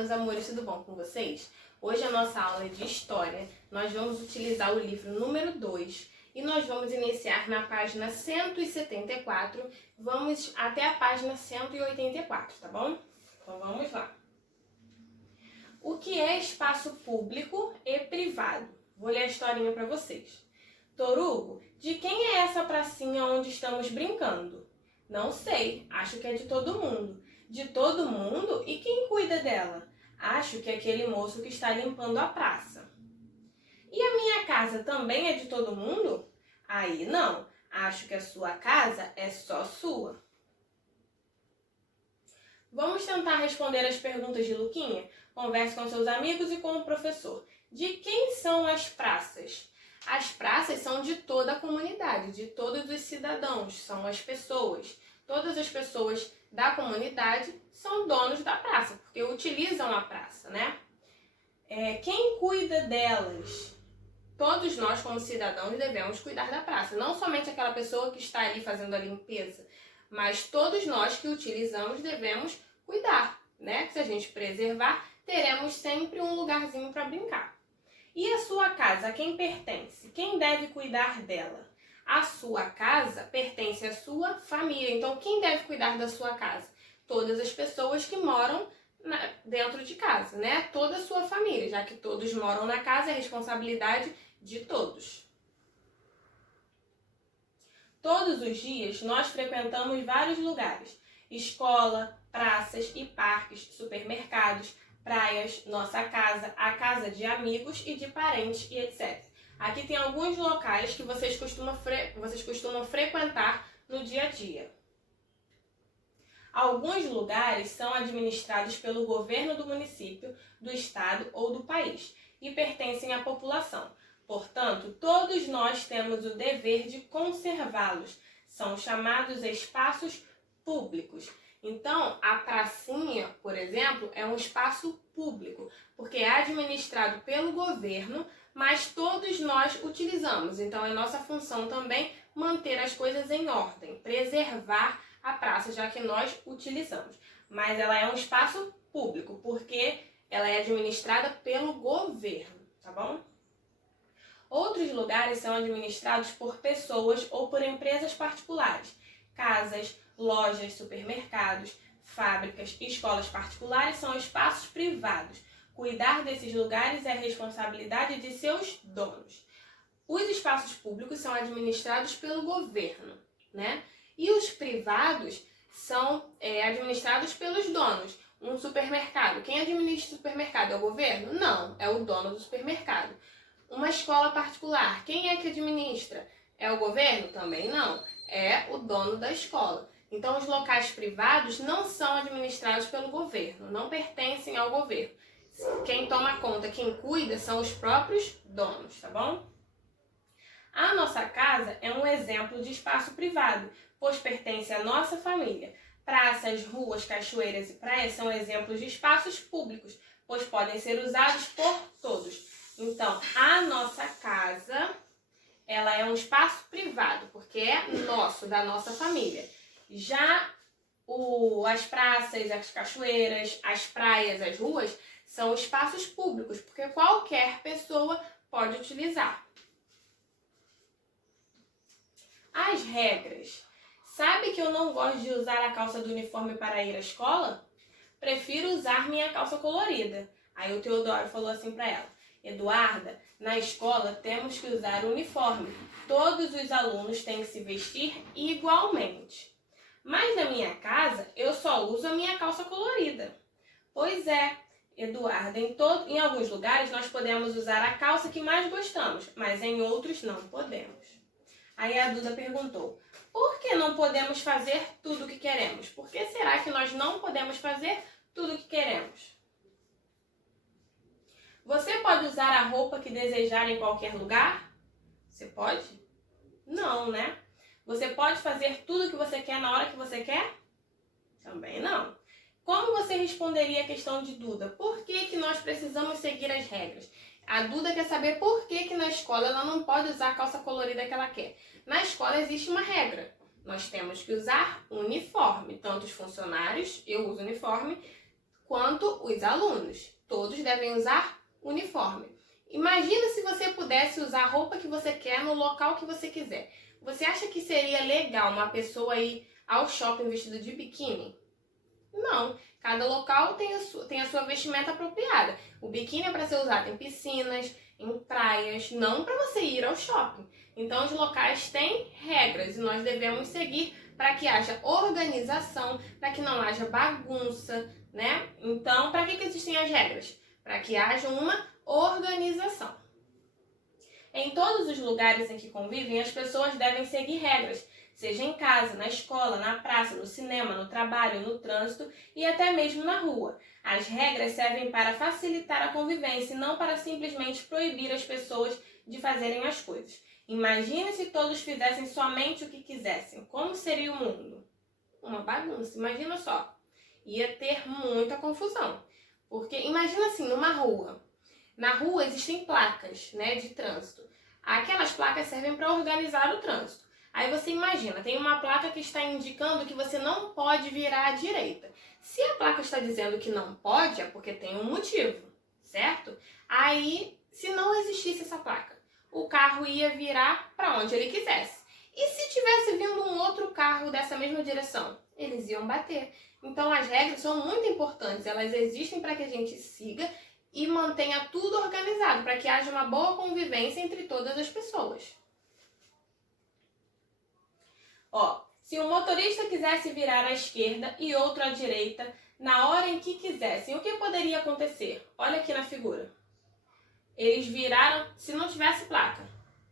meus amores, tudo bom com vocês? Hoje a nossa aula é de História. Nós vamos utilizar o livro número 2 e nós vamos iniciar na página 174, vamos até a página 184, tá bom? Então vamos lá. O que é espaço público e privado? Vou ler a historinha para vocês. Torugo, de quem é essa pracinha onde estamos brincando? Não sei, acho que é de todo mundo. De todo mundo? E quem cuida dela? Acho que é aquele moço que está limpando a praça. E a minha casa também é de todo mundo? Aí não, acho que a sua casa é só sua. Vamos tentar responder as perguntas de Luquinha? Converse com seus amigos e com o professor. De quem são as praças? As praças são de toda a comunidade, de todos os cidadãos, são as pessoas. Todas as pessoas da comunidade são donos da praça, porque utilizam a praça, né? Quem cuida delas? Todos nós, como cidadãos, devemos cuidar da praça. Não somente aquela pessoa que está ali fazendo a limpeza, mas todos nós que utilizamos devemos cuidar, né? Se a gente preservar, teremos sempre um lugarzinho para brincar. E a sua casa, a quem pertence? Quem deve cuidar dela? A sua casa pertence à sua família. Então, quem deve cuidar da sua casa? Todas as pessoas que moram dentro de casa, né? Toda a sua família, já que todos moram na casa, é responsabilidade de todos. Todos os dias nós frequentamos vários lugares: escola, praças e parques, supermercados, praias, nossa casa, a casa de amigos e de parentes e etc. Aqui tem alguns locais que vocês costumam frequentar no dia a dia. Alguns lugares são administrados pelo governo do município, do estado ou do país e pertencem à população. Portanto, todos nós temos o dever de conservá-los. São chamados espaços públicos. Então, a pracinha, por exemplo, é um espaço público, porque é administrado pelo governo, mas todos nós utilizamos. Então, é nossa função também manter as coisas em ordem, preservar a praça, já que nós utilizamos. Mas ela é um espaço público, porque ela é administrada pelo governo, tá bom? Outros lugares são administrados por pessoas ou por empresas particulares. Casas, lojas, supermercados, fábricas e escolas particulares são espaços privados. Cuidar desses lugares é responsabilidade de seus donos. Os espaços públicos são administrados pelo governo, né? E os privados são administrados pelos donos. Um supermercado, quem administra o supermercado é o governo? Não, é o dono do supermercado. Uma escola particular, quem é que administra? É o governo? Também não, é o dono da escola. Então, os locais privados não são administrados pelo governo, não pertencem ao governo. Quem toma conta, quem cuida, são os próprios donos, tá bom? A nossa casa é um exemplo de espaço privado, pois pertence à nossa família. Praças, ruas, cachoeiras e praias são exemplos de espaços públicos, pois podem ser usados por todos. Então, a nossa casa, ela é um espaço privado, porque é nosso, da nossa família. Já as praças, as cachoeiras, as praias, as ruas, são espaços públicos, porque qualquer pessoa pode utilizar. As regras. Sabe que eu não gosto de usar a calça do uniforme para ir à escola? Prefiro usar minha calça colorida. Aí o Teodoro falou assim para ela: Eduarda, na escola temos que usar o uniforme. Todos os alunos têm que se vestir igualmente. Mas na minha casa eu só uso a minha calça colorida. Pois é, Eduarda, em alguns lugares nós podemos usar a calça que mais gostamos, mas em outros não podemos. Aí a Duda perguntou: por que não podemos fazer tudo o que queremos? Por que será que nós não podemos fazer tudo o que queremos? Você pode usar a roupa que desejar em qualquer lugar? Você pode? Não, né? Você pode fazer tudo o que você quer na hora que você quer? Também não. Como você responderia a questão de Duda? Por que nós precisamos seguir as regras? A Duda quer saber por que na escola ela não pode usar a calça colorida que ela quer. Na escola existe uma regra. Nós temos que usar uniforme. Tanto os funcionários, eu uso uniforme, quanto os alunos. Todos devem usar uniforme. Imagina se você pudesse usar a roupa que você quer no local que você quiser. Você acha que seria legal uma pessoa ir ao shopping vestida de biquíni? Não. Cada local tem a sua vestimenta apropriada. O biquíni é para ser usado em piscinas, em praias, não para você ir ao shopping. Então, os locais têm regras e nós devemos seguir para que haja organização, para que não haja bagunça, né? Então, para que existem as regras? Para que haja uma organização. Em todos os lugares em que convivem, as pessoas devem seguir regras, seja em casa, na escola, na praça, no cinema, no trabalho, no trânsito e até mesmo na rua. As regras servem para facilitar a convivência e não para simplesmente proibir as pessoas de fazerem as coisas. Imagine se todos fizessem somente o que quisessem. Como seria o mundo? Uma bagunça. Imagina só. Ia ter muita confusão. Porque imagina assim, numa rua. Na rua existem placas, né, de trânsito. Aquelas placas servem para organizar o trânsito. Aí você imagina, tem uma placa que está indicando que você não pode virar à direita. Se a placa está dizendo que não pode, é porque tem um motivo, certo? Aí, se não existisse essa placa, o carro ia virar para onde ele quisesse. E se tivesse vindo um outro carro dessa mesma direção? Eles iam bater. Então as regras são muito importantes, elas existem para que a gente siga e mantenha tudo organizado, para que haja uma boa convivência entre todas as pessoas. Ó, se um motorista quisesse virar à esquerda e outro à direita, na hora em que quisessem, o que poderia acontecer? Olha aqui na figura. Eles viraram, se não tivesse placa.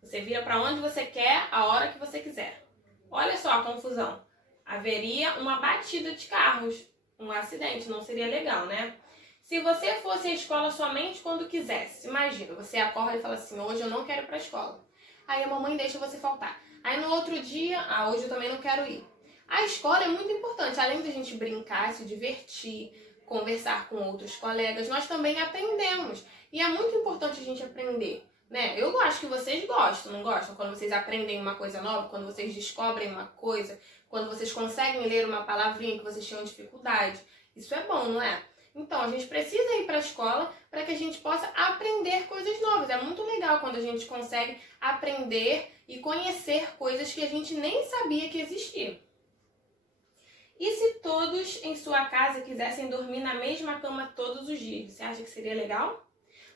Você vira para onde você quer, a hora que você quiser. Olha só a confusão. Haveria uma batida de carros, um acidente, não seria legal, né? Se você fosse à escola somente quando quisesse, imagina, você acorda e fala assim, hoje eu não quero ir para a escola. Aí a mamãe deixa você faltar. Aí no outro dia, hoje eu também não quero ir. A escola é muito importante, além da gente brincar, se divertir, conversar com outros colegas, nós também aprendemos. E é muito importante a gente aprender, né? Eu acho que vocês gostam, não gostam? Quando vocês aprendem uma coisa nova, quando vocês descobrem uma coisa, quando vocês conseguem ler uma palavrinha que vocês tinham dificuldade. Isso é bom, não é? Então, a gente precisa ir para a escola para que a gente possa aprender coisas novas. É muito legal quando a gente consegue aprender e conhecer coisas que a gente nem sabia que existiam. E se todos em sua casa quisessem dormir na mesma cama todos os dias? Você acha que seria legal?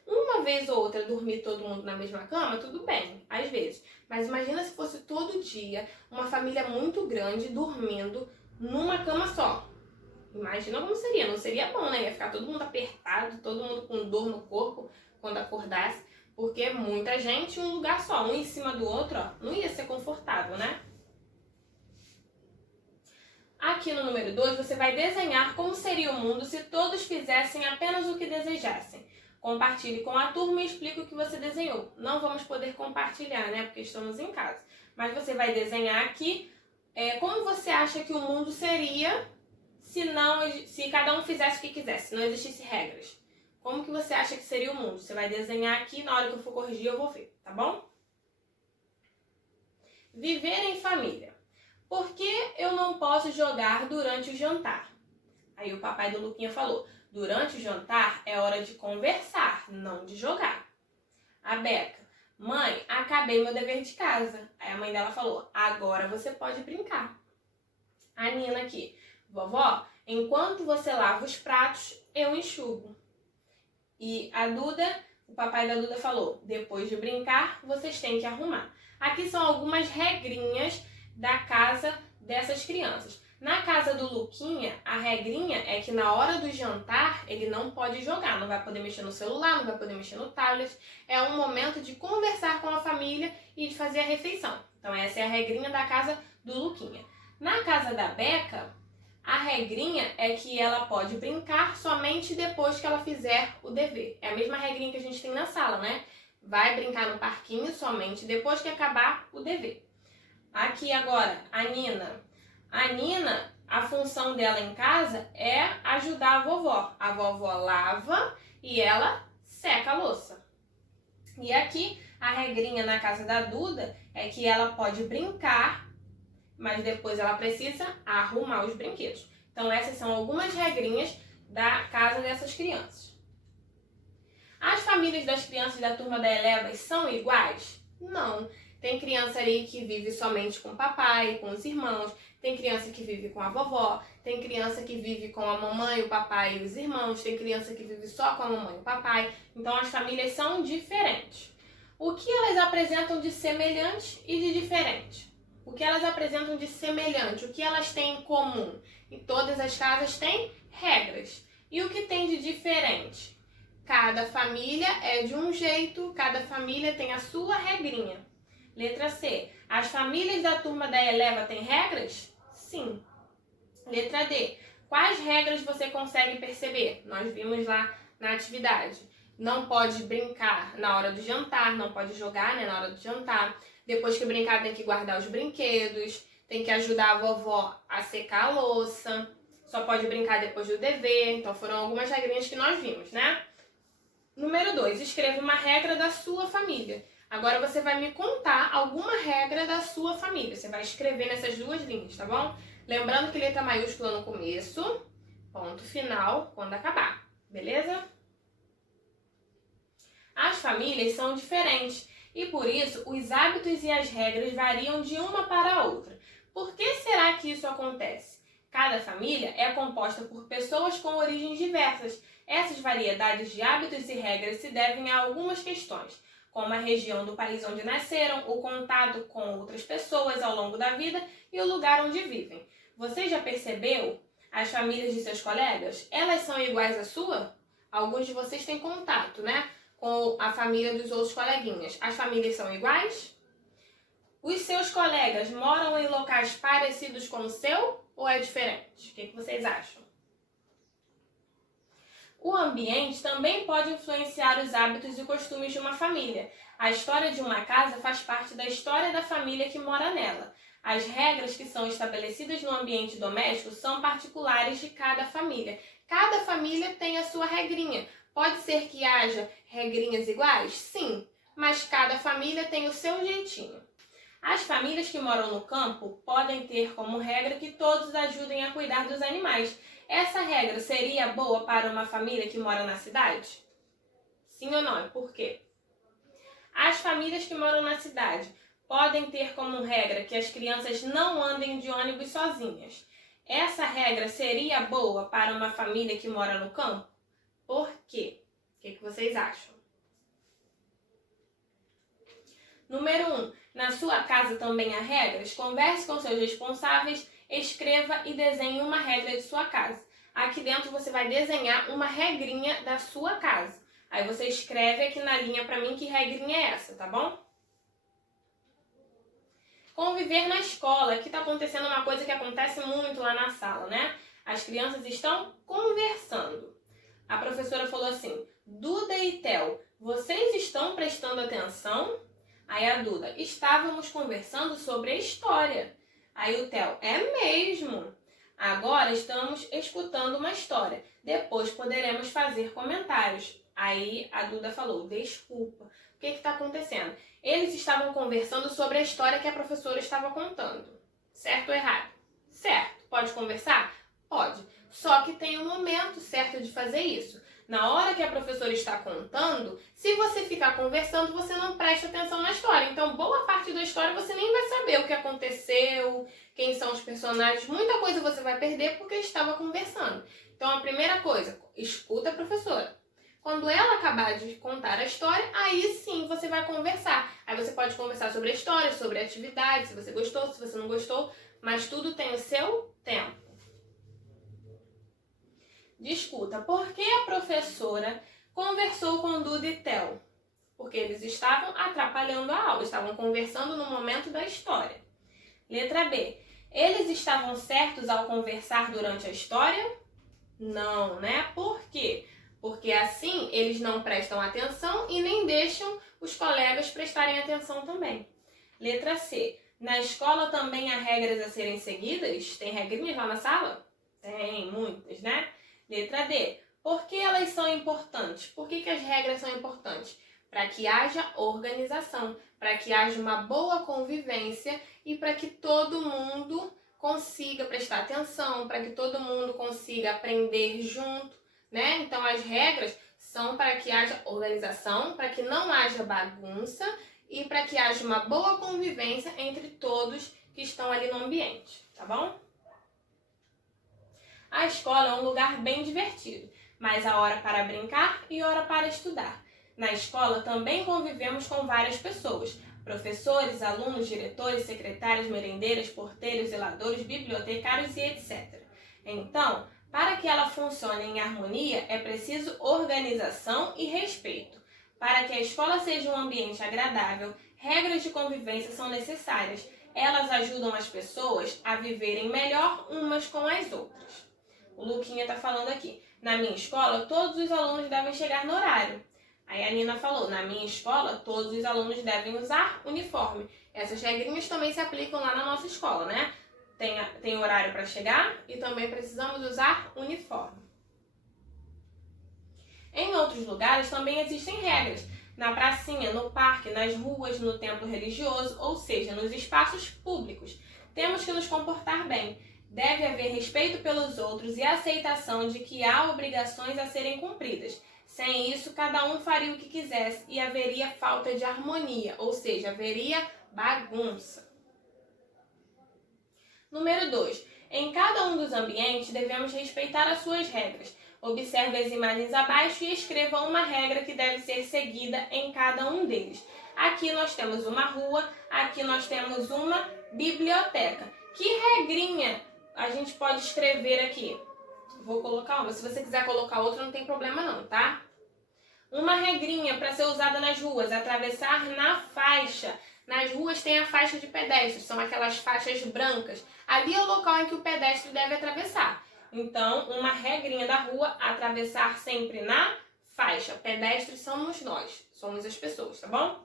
Uma vez ou outra dormir todo mundo na mesma cama, tudo bem, às vezes. Mas imagina se fosse todo dia uma família muito grande dormindo numa cama só. Imagina como seria, não seria bom, né? Ia ficar todo mundo apertado, todo mundo com dor no corpo quando acordasse, porque muita gente em um lugar só, um em cima do outro, ó, não ia ser confortável, né? Aqui no número 2, você vai desenhar como seria o mundo se todos fizessem apenas o que desejassem. Compartilhe com a turma e explique o que você desenhou. Não vamos poder compartilhar, né? Porque estamos em casa. Mas você vai desenhar aqui como você acha que o mundo seria se cada um fizesse o que quisesse, se não existisse regras. Como que você acha que seria o mundo? Você vai desenhar aqui, na hora que eu for corrigir eu vou ver, tá bom? Viver em família. Por que eu não posso jogar durante o jantar? Aí o papai do Luquinha falou, durante o jantar é hora de conversar, não de jogar. A Beca, mãe, acabei meu dever de casa. Aí a mãe dela falou, agora você pode brincar. A Nina aqui, vovó, enquanto você lava os pratos, eu enxugo. E a Duda, o papai da Duda falou, depois de brincar, vocês têm que arrumar. Aqui são algumas regrinhas da casa dessas crianças. Na casa do Luquinha, a regrinha é que na hora do jantar, ele não pode jogar, não vai poder mexer no celular, não vai poder mexer no tablet. É um momento de conversar com a família e de fazer a refeição. Então essa é a regrinha da casa do Luquinha. Na casa da Beca, a regrinha é que ela pode brincar somente depois que ela fizer o dever. É a mesma regrinha que a gente tem na sala, né? Vai brincar no parquinho somente depois que acabar o dever. Aqui agora, a Nina. A Nina, a função dela em casa é ajudar a vovó. A vovó lava e ela seca a louça. E aqui, a regrinha na casa da Duda é que ela pode brincar, mas depois ela precisa arrumar os brinquedos. Então essas são algumas regrinhas da casa dessas crianças. As famílias das crianças da turma da Elevas são iguais? Não. Tem criança ali que vive somente com o papai, com os irmãos, tem criança que vive com a vovó, tem criança que vive com a mamãe, o papai e os irmãos, tem criança que vive só com a mamãe e o papai. Então as famílias são diferentes. O que elas apresentam de semelhante e de diferente? O que elas apresentam de semelhante? O que elas têm em comum? Em todas as casas têm regras. E o que tem de diferente? Cada família é de um jeito, cada família tem a sua regrinha. Letra C. As famílias da turma da Eleva têm regras? Sim. Letra D. Quais regras você consegue perceber? Nós vimos lá na atividade. Não pode brincar na hora do jantar, não pode jogar, né, na hora do jantar. Depois que brincar tem que guardar os brinquedos, tem que ajudar a vovó a secar a louça, só pode brincar depois do dever. Então foram algumas regrinhas que nós vimos, né? Número 2, escreva uma regra da sua família. Agora você vai me contar alguma regra da sua família. Você vai escrever nessas duas linhas, tá bom? Lembrando que letra maiúscula no começo, ponto final quando acabar, beleza? As famílias são diferentes e por isso os hábitos e as regras variam de uma para a outra. Por que será que isso acontece? Cada família é composta por pessoas com origens diversas. Essas variedades de hábitos e regras se devem a algumas questões, como a região do país onde nasceram, o contato com outras pessoas ao longo da vida e o lugar onde vivem. Você já percebeu as famílias de seus colegas? Elas são iguais à sua? Alguns de vocês têm contato, né, com a família dos outros coleguinhas. As famílias são iguais? Os seus colegas moram em locais parecidos com o seu ou é diferente? O que vocês acham? O ambiente também pode influenciar os hábitos e costumes de uma família. A história de uma casa faz parte da história da família que mora nela. As regras que são estabelecidas no ambiente doméstico são particulares de cada família. Cada família tem a sua regrinha. Pode ser que haja regrinhas iguais? Sim, mas cada família tem o seu jeitinho. As famílias que moram no campo podem ter como regra que todos ajudem a cuidar dos animais. Essa regra seria boa para uma família que mora na cidade? Sim ou não? E por quê? As famílias que moram na cidade podem ter como regra que as crianças não andem de ônibus sozinhas. Essa regra seria boa para uma família que mora no campo? Por quê? O que vocês acham? Número 1. Na sua casa também há regras? Converse com seus responsáveis, escreva e desenhe uma regra de sua casa. Aqui dentro você vai desenhar uma regrinha da sua casa. Aí você escreve aqui na linha para mim que regrinha é essa, tá bom? Conviver na escola. Aqui está acontecendo uma coisa que acontece muito lá na sala, né? As crianças estão conversando. A professora falou assim: Duda e Theo, vocês estão prestando atenção? Aí a Duda: estávamos conversando sobre a história. Aí o Theo: é mesmo. Agora estamos escutando uma história. Depois poderemos fazer comentários. Aí a Duda falou: desculpa. O que está acontecendo? Eles estavam conversando sobre a história que a professora estava contando. Certo ou errado? Certo. Pode conversar? Pode. Só que tem um momento certo de fazer isso. Na hora que a professora está contando, se você ficar conversando, você não presta atenção na história. Então, boa parte da história você nem vai saber o que aconteceu, quem são os personagens. Muita coisa você vai perder porque estava conversando. Então, a primeira coisa, escuta a professora. Quando ela acabar de contar a história, aí sim você vai conversar. Aí você pode conversar sobre a história, sobre a atividade, se você gostou, se você não gostou, mas tudo tem o seu tempo. Discuta. Por que a professora conversou com Duda e Theo? Porque eles estavam atrapalhando a aula, estavam conversando no momento da história. Letra B. Eles estavam certos ao conversar durante a história? Não, né? Por quê? Porque assim eles não prestam atenção e nem deixam os colegas prestarem atenção também. Letra C. Na escola também há regras a serem seguidas? Tem regrinhas lá na sala? Tem, muitas, né? Letra D. Por que elas são importantes? Por que as regras são importantes? Para que haja organização, para que haja uma boa convivência e para que todo mundo consiga prestar atenção, para que todo mundo consiga aprender junto. né? Então as regras são para que haja organização, para que não haja bagunça e para que haja uma boa convivência entre todos que estão ali no ambiente, tá bom? A escola é um lugar bem divertido, mas há hora para brincar e hora para estudar. Na escola também convivemos com várias pessoas, professores, alunos, diretores, secretárias, merendeiras, porteiros, zeladores, bibliotecários e etc. Então, para que ela funcione em harmonia, é preciso organização e respeito. Para que a escola seja um ambiente agradável, regras de convivência são necessárias. Elas ajudam as pessoas a viverem melhor umas com as outras. O Luquinha está falando aqui. Na minha escola, todos os alunos devem chegar no horário. Aí a Nina falou, na minha escola, todos os alunos devem usar uniforme. Essas regrinhas também se aplicam lá na nossa escola, né? Tem horário para chegar e também precisamos usar uniforme. Em outros lugares também existem regras. Na pracinha, no parque, nas ruas, no templo religioso, ou seja, nos espaços públicos. Temos que nos comportar bem. Deve haver respeito pelos outros e aceitação de que há obrigações a serem cumpridas. Sem isso, cada um faria o que quisesse e haveria falta de harmonia, ou seja, haveria bagunça. Número 2. Em cada um dos ambientes, devemos respeitar as suas regras. Observe as imagens abaixo e escreva uma regra que deve ser seguida em cada um deles. Aqui nós temos uma rua, aqui nós temos uma biblioteca. Que regrinha a gente pode escrever aqui? Vou colocar uma, se você quiser colocar outra não tem problema não, tá? Uma regrinha para ser usada nas ruas, atravessar na faixa. Nas ruas tem a faixa de pedestres, são aquelas faixas brancas. Ali é o local em que o pedestre deve atravessar. Então, uma regrinha da rua, atravessar sempre na faixa. Pedestres somos nós, somos as pessoas, tá bom?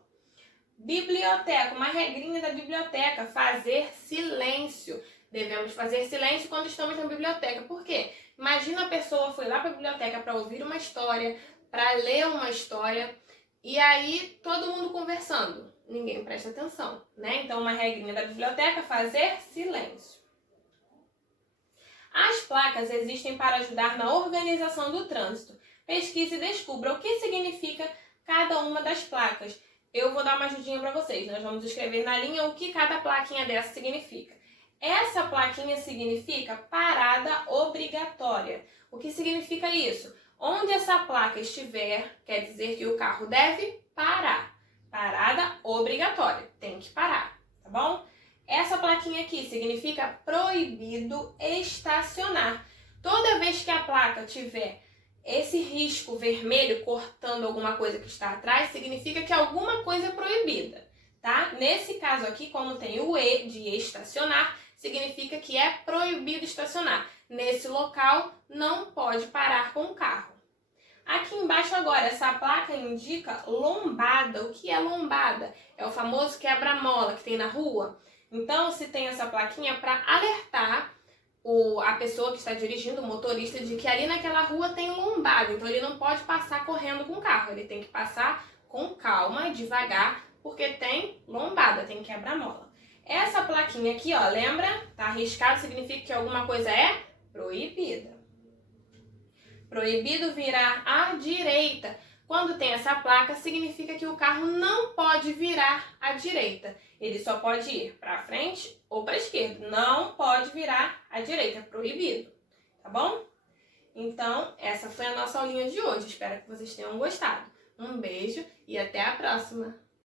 Biblioteca, uma regrinha da biblioteca, fazer silêncio. Devemos fazer silêncio quando estamos na biblioteca. Por quê? Imagina a pessoa foi lá para a biblioteca para ouvir uma história, para ler uma história, e aí todo mundo conversando. Ninguém presta atenção, né? Então, uma regrinha da biblioteca, fazer silêncio. As placas existem para ajudar na organização do trânsito. Pesquise e descubra o que significa cada uma das placas. Eu vou dar uma ajudinha para vocês. Nós vamos escrever na linha o que cada plaquinha dessa significa. Essa plaquinha significa parada obrigatória. O que significa isso? Onde essa placa estiver, quer dizer que o carro deve parar. Parada obrigatória, tem que parar, tá bom? Essa plaquinha aqui significa proibido estacionar. Toda vez que a placa tiver esse risco vermelho cortando alguma coisa que está atrás, significa que alguma coisa é proibida, tá? Nesse caso aqui, como tem o E de estacionar, significa que é proibido estacionar. Nesse local, não pode parar com o carro. Aqui embaixo agora, essa placa indica lombada. O que é lombada? É o famoso quebra-mola que tem na rua. Então, se tem essa plaquinha para alertar a pessoa que está dirigindo, o motorista, de que ali naquela rua tem lombada. Então, ele não pode passar correndo com o carro. Ele tem que passar com calma, devagar, porque tem lombada, tem quebra-mola. Essa plaquinha aqui, ó, lembra? Tá arriscado, significa que alguma coisa é proibida. Proibido virar à direita. Quando tem essa placa, significa que o carro não pode virar à direita. Ele só pode ir para frente ou para a esquerda. Não pode virar à direita, é proibido. Tá bom? Então, essa foi a nossa aulinha de hoje. Espero que vocês tenham gostado. Um beijo e até a próxima!